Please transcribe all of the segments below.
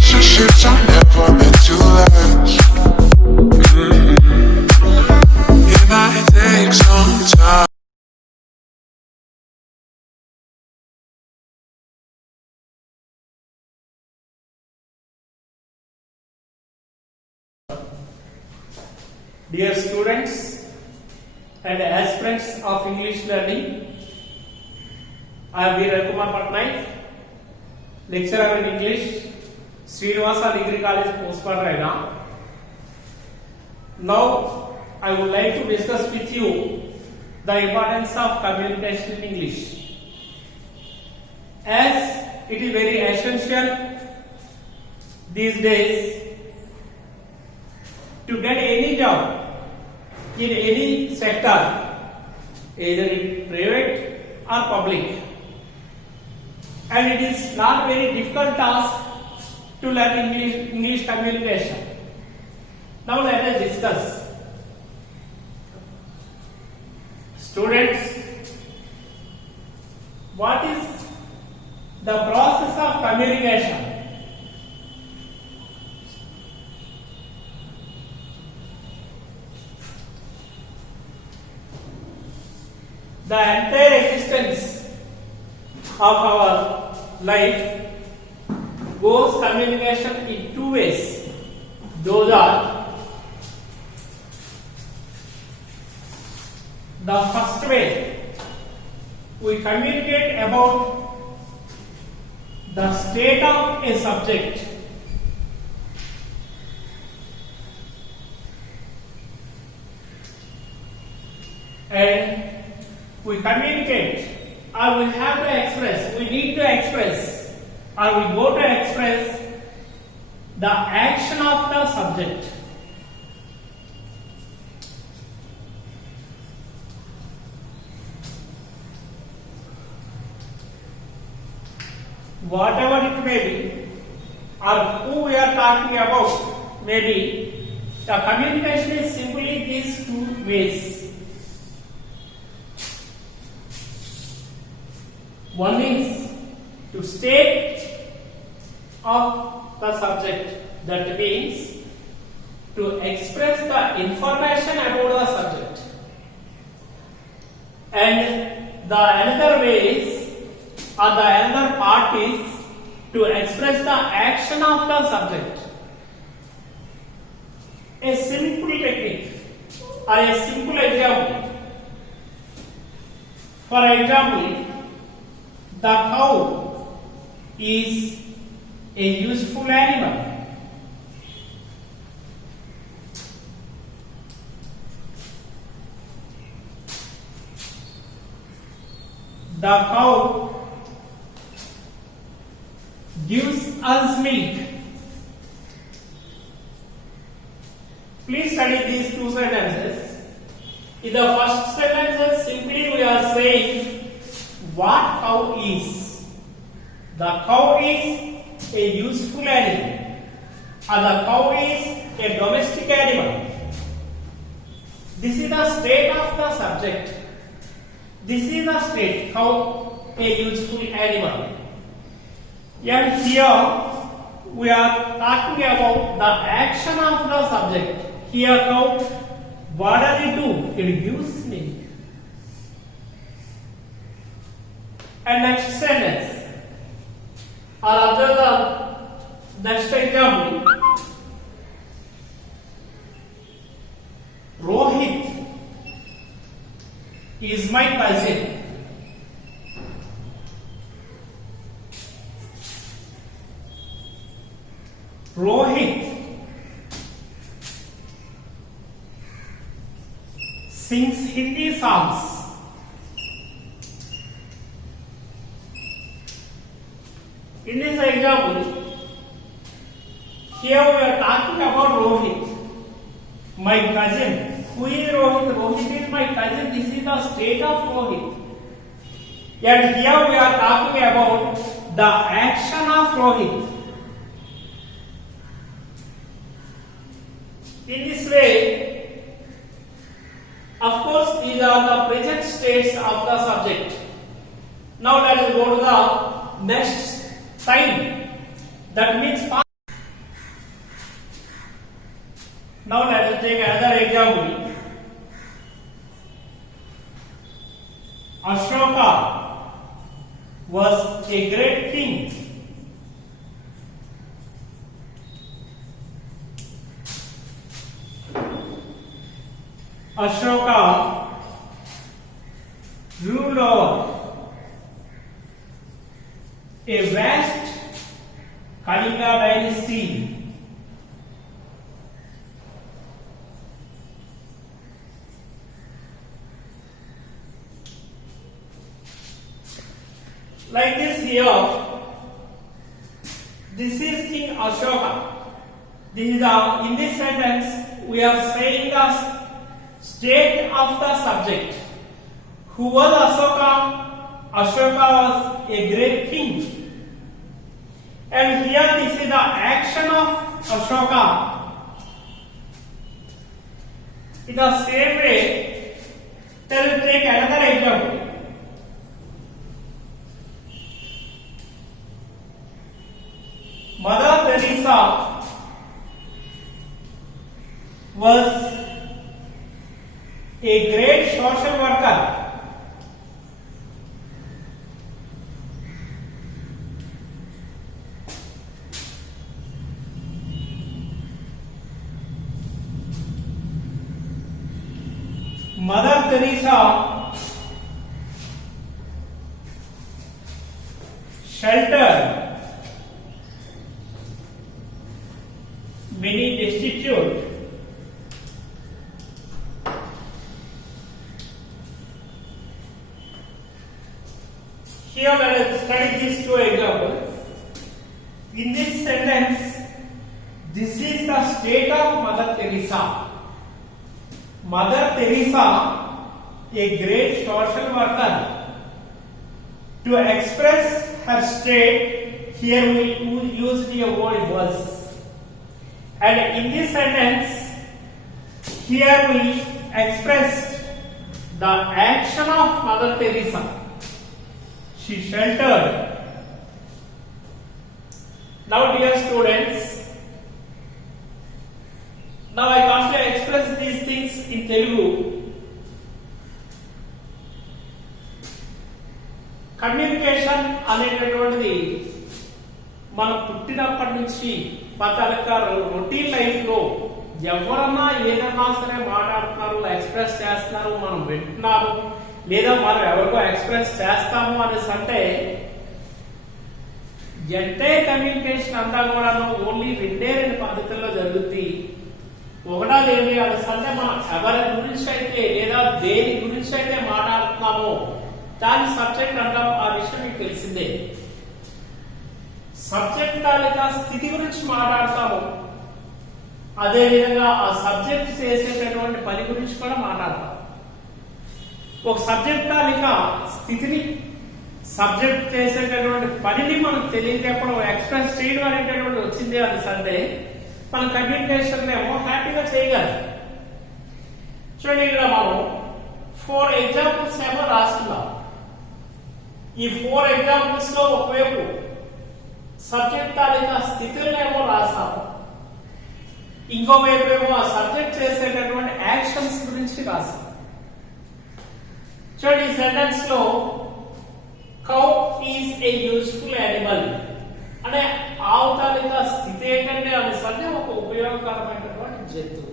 relationships are never meant to last. It might take some time. Dear students and aspirants of English learning, I am Veer Kumar Patnaik, lecturer in English, Srinivasa Degree College, Postpad Raiga. Now, I would like to discuss with you the importance of communication in English, as it is very essential these days to get any job in any sector, either in private or public, and it is not very difficult task to learn English communication. Now let us discuss. Students, what is the process of communication? The entire existence of our life goes communication in two ways. Those are: the first way, we communicate about the state of a subject. And we communicate, or we have to express, we need to express, or we go to express the action of the subject. Whatever it may be, or who we are talking about, maybe the communication is simply these two ways. One is to state of the subject, that means to express the information about the subject, and the another way is, or the another part is, to express the action of the subject. A simple technique or a simple example. For example, the cow is a useful animal. The cow gives us milk. Please study these two sentences. In the first sentence, simply we are saying what cow is. The cow is a useful animal, or the cow is a domestic animal. This is the state of the subject. This is the state, cow, a useful animal. And here we are talking about the action of the subject. Here cow, what does it do? It gives milk. And next sentence, or observe the next example. Rohit is my cousin. Rohit sings Hindi songs. In this example, here we are talking about Rohit, my cousin. Who is Rohit? Rohit is my cousin. This is the state of Rohit. And here we are talking about the action of Rohit. In this way, of course, these are the present states of the subject. Now let us go to the next sign. That means past. Now let us take another example. Ashoka was a great king. Ashoka ruled over a vast Kalinga dynasty. Like this here, this is King Ashoka. This is in this sentence we are saying the state of the subject. Who was Ashoka? Ashoka was a great king. And here this is the action of Ashoka. In the same way, let us take another example. Mother Teresa was a great social worker. Mother Teresa sheltered many destitute. Here let us study these two examples. In this sentence, this is the state of Mother Teresa. Mother Teresa, a great social worker. To express her state, here we use the word was. And in this sentence, here we expressed the action of Mother Teresa. She sheltered. Now, dear students, now I want to express these things in Telugu. Communication అనేటటువంటిది మనం పుట్టినప్పటి నుంచి routine life లో ఎవరన్నా ఏదన్నా సరే మాట్లాడుతున్నారు, ఎక్స్ప్రెస్ చేస్తున్నారు, మనం వింటున్నాము, లేదా మనం ఎవరికో ఎక్స్ప్రెస్ చేస్తాము అనేసి అంటే ఎంటైర్ కమ్యూనికేషన్ అంతా కూడా ఓన్లీ రెండే పద్ధతుల్లో జరుగుద్ది. ఒకటోది ఏంటి అనేసి అంటే మనం ఎవరి గురించి అయితే లేదా దేని గురించి అయితే మాట్లాడుతున్నామో దాని సబ్జెక్ట్ అంటాం. ఆ విషయం మీకు తెలిసిందే. సబ్జెక్ట్ తాలూకా స్థితి గురించి మాట్లాడతాము, అదే విధంగా ఆ సబ్జెక్ట్ చేసేటటువంటి పని గురించి కూడా మాట్లాడతాం. ఒక సబ్జెక్ట్ తాలూకా స్థితిని, సబ్జెక్ట్ చేసేటటువంటి పనిని మనం తెలియజెప్పడం, ఎక్స్ప్రెస్ చేయడం అనేటటువంటి వచ్చింది అని అంటే మన కమ్యూనికేషన్ ఏమో హ్యాపీగా చేయగలం. చూడండి, ఇక్కడ మనం 4 ఎగ్జాంపుల్స్ ఏమో రాస్తున్నాం. ఈ 4 ఎగ్జాంపుల్స్ లో ఒకవైపు సబ్జెక్ట్ తాలూకా స్థితులనేమో రాస్తాము, ఇంకోవైపు ఏమో ఆ సబ్జెక్ట్ చేసేటటువంటి యాక్షన్స్ గురించి రాస్తాం. చూడండి, ఈ సెంటెన్స్ లో cow is a useful animal అనే ఆవు తాలూకా స్థితి ఏంటంటే అది సరే ఒక ఉపయోగకరమైనటువంటి జంతువు.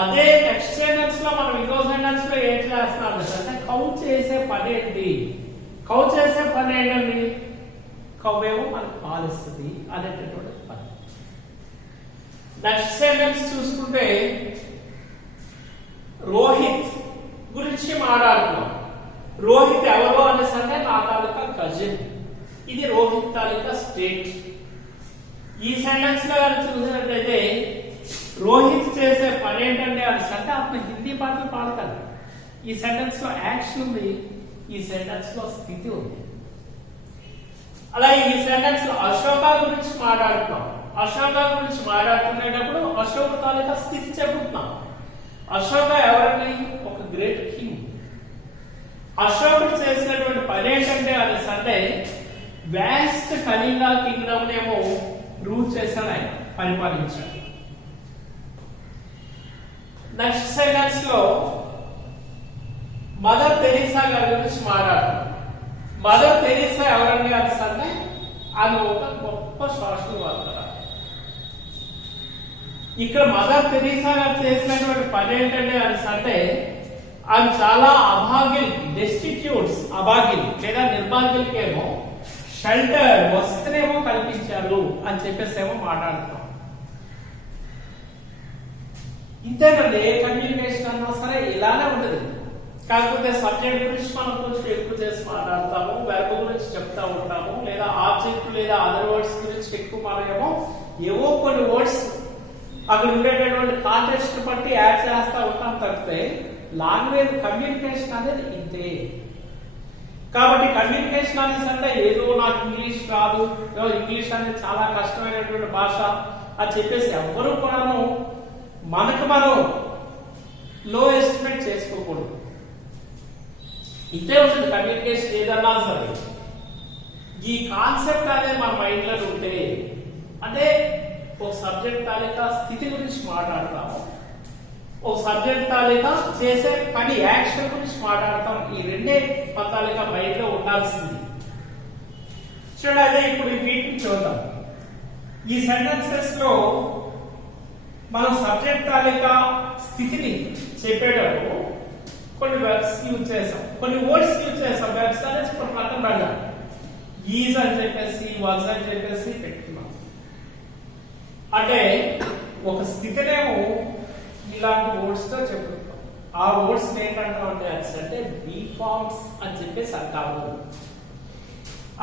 అదే నెక్స్ట్ సెంటెన్స్ లో మనం ఇంకో సెంటెన్స్ లో ఏం చేస్తున్నాం అంటే కౌ చేసే పని ఏంటి, కౌ చేసే పని ఏంటండి, కవ్వేమో మనకు పాలిస్తుంది అనేటటువంటి పని. నెక్స్ట్ సెంటెన్స్ చూసుకుంటే రోహిత్ గురించి మాట్లాడుతున్నాం. రోహిత్ ఎవరో అనేసి అంటే నా తాలూకా కజిన్. ఇది రోహిత్ తాలూకా స్టేట్. ఈ సెంటెన్స్ లో చూసినట్లయితే రోహిత్ చేసే పని ఏంటంటే అనేసి అంటే అతను హిందీ పాటలు పాడతాడు. ఈ సెంటెన్స్ లో యాక్షన్ ఉంది, ఈ సెంటెన్స్ లో స్థితి ఉంది. అలాగే ఈ సెంటెన్స్ లో అశోక గురించి మాట్లాడుతున్నాం. అశోక గురించి మాట్లాడుకునేటప్పుడు అశోక తాలూకా స్థితి చెబుతున్నాం. అశోక ఎవరండి, ఒక గ్రేట్ కింగ్. అశోకుడు చేసినటువంటి పని ఏంటంటే అనేసి అంటే వ్యాస్ట్ కళింగ కింగ్డమ్ ఏమో రూల్ చేశాడు, ఆయన పరిపాలించాడు. నెక్స్ట్ సెంటెన్స్ లో మదర్ తెరీసా గారి గురించి మాట్లాడతాం. మదర్ తెరీసా ఎవరండి అంటే ఆమె ఒక గొప్ప సోషల్ వర్కర్. ఇక్కడ మదర్ తెరీసా గారు చేసినటువంటి పని ఏంటంటే అంటే ఆమె చాలా అభాగ్యులు, డెస్టిట్యూట్స్, అభాగ్యులు లేదా నిర్భాగ్యులకేమో షెల్టర్, వసతినేమో కల్పించారు అని చెప్పేసి ఏమో మాట్లాడుతాం. ఇంతేనండి, ఏ కమ్యూనికేషన్ అన్నా సరే ఇలానే ఉంటుంది. కాకపోతే సబ్జెక్ట్ గురించి మనం కొంచెం ఎక్కువ చేసి మాట్లాడతాము, వెర్బ్ గురించి చెప్తా ఉంటాము, లేదా ఆబ్జెక్ట్ లేదా అదర్ వర్డ్స్ గురించి ఎక్కువ మనమేమో ఏవో కొన్ని వర్డ్స్ అక్కడ ఉండేటటువంటి కాంటెక్స్ట్ బట్టి యాడ్ చేస్తా ఉంటాం తప్పితే లాంగ్వేజ్ కమ్యూనికేషన్ అనేది ఇంతే. కాబట్టి కమ్యూనికేషన్ అనేది అంటే ఏదో నాకు ఇంగ్లీష్ రాదు, ఇంగ్లీష్ అనేది చాలా కష్టమైనటువంటి భాష అని చెప్పేసి ఎవ్వరూ కూడాను మనకు మనం లో ఎస్టిమేట్ చేసుకోకూడదు. ఇంతే ఉంటుంది కమ్యూనికేషన్ ఏదన్నా సరే. ఈ కాన్సెప్ట్ అనేది మన మైండ్ లో ఉంటే అంటే ఒక సబ్జెక్ట్ తాలూకా స్థితి గురించి మాట్లాడతాము, ఒక సబ్జెక్ట్ తాలూకా చేసే పని యాక్షన్ గురించి మాట్లాడతాం. ఈ రెండే తాలూకా మైండ్ లో ఉండాల్సింది. చూడండి, అదే ఇప్పుడు వీటిని చూద్దాం. ఈ సెంటెన్సెస్ లో మనం సబ్జెక్ట్ తాలూకా స్థితిని చెప్పేటప్పుడు కొన్ని వెర్బ్స్ యూజ్ చేసాం, కొన్ని వర్డ్స్ యూజ్ చేసాం. వెర్బ్స్ అనేది ఇప్పుడు పక్కన పడ్డా ఈజ్ అని చెప్పేసి, వాజ్ అని చెప్పేసి పెట్టుకున్నాం. అంటే ఒక స్థితినేమో ఇలాంటి వర్డ్స్ తో చెప్పుకుంటాం. ఆ వర్డ్స్ ఏంటంటాం అంటే బీ ఫార్మ్స్ అని చెప్పేసి అంటాము.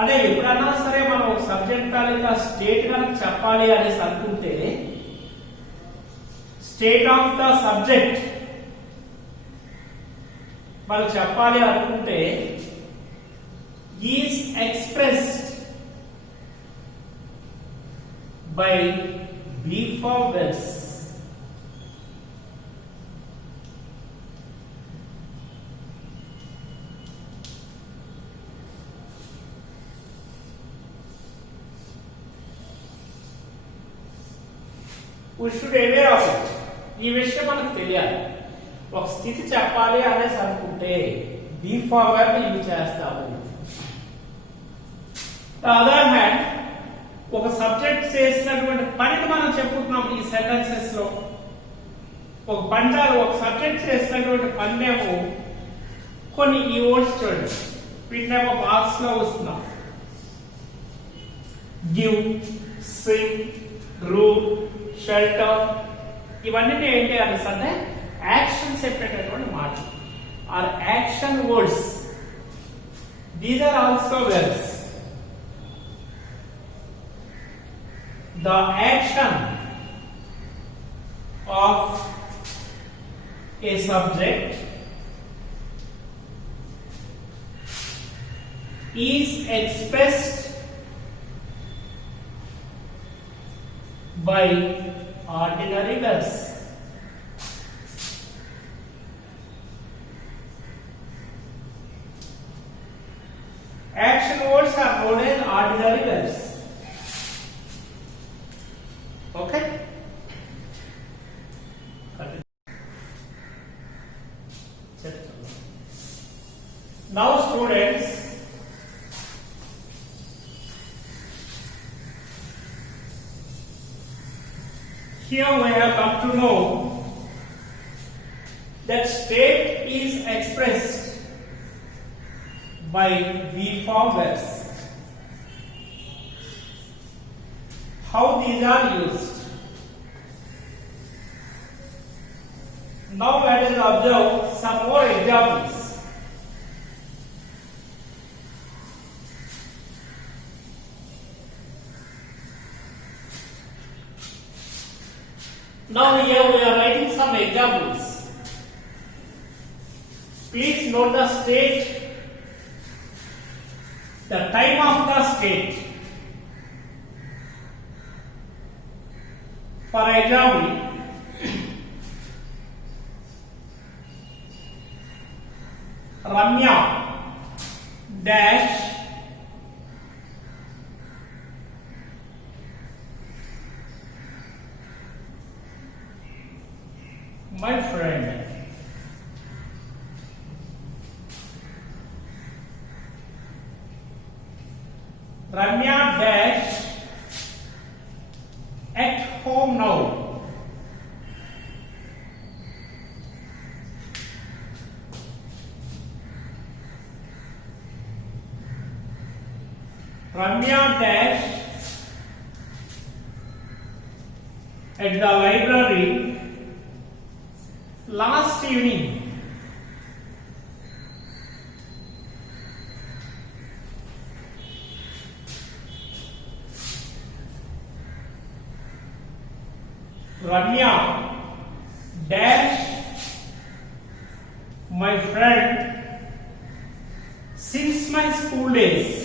అదే ఎప్పుడన్నా సరే మనం ఒక సబ్జెక్ట్ తాలూకా స్టేట్ కనుక చెప్పాలి అనేసి అనుకుంటే స్టేట్ ఆఫ్ ద సబ్జెక్ట్ మనం చెప్పాలి అనుకుంటే is expressed by be form verbs. We should aware of it. ఈ విషయం మనకు తెలియాలి. ఒక స్థితి చెప్పాలి అనేసి అనుకుంటే బీ ఫార్మ్ వెర్బ్ యూజ్ చేస్తాము. అదర్ హ్యాండ్ ఒక సబ్జెక్ట్ చేసినటువంటి పనిని మనం చెప్పుకుంటున్నాం. ఈ సెంటెన్సెస్ లో ఒక పంచాలు ఒక సబ్జెక్ట్ చేసినటువంటి పనినేమో కొన్ని ఈ వర్డ్స్ చూడండి, వీటినేమో బాక్స్ లో వస్తున్నాం. గివ్, సింగ్, రూల్, షెల్టర్, ఇవన్నీ ఏంటి అనేసి అంటే యాక్షన్ చెప్పేటటువంటి మాట are action words. These are also verbs. The action of a subject is expressed by ordinary verbs. Action words are known as ordinary verbs. Okay? Now students, here we have come to know that state is expressed by V form verbs. How these are used? Now let us observe some more examples. Now here we are writing some examples. Please note the state, the time of the state. For example, Ramya dash my friend. Ramya dash at home now. Ramya dash at the library last evening. Ramya dash my friend since my school days.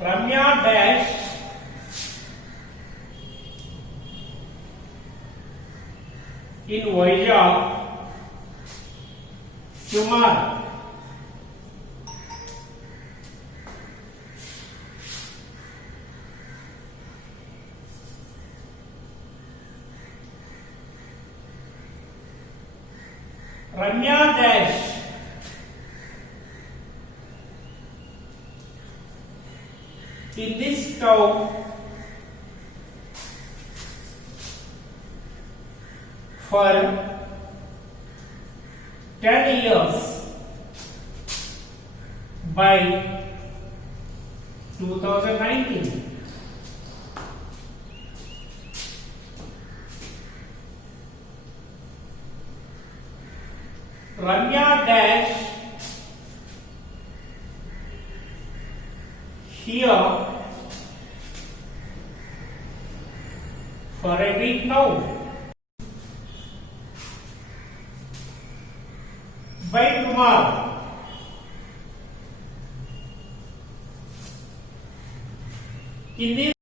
Ramya dash in Vizag, Kumar. Ramya dash in this town for 10 years by 2019. Ramya dash here for a week now. By Kumar. In this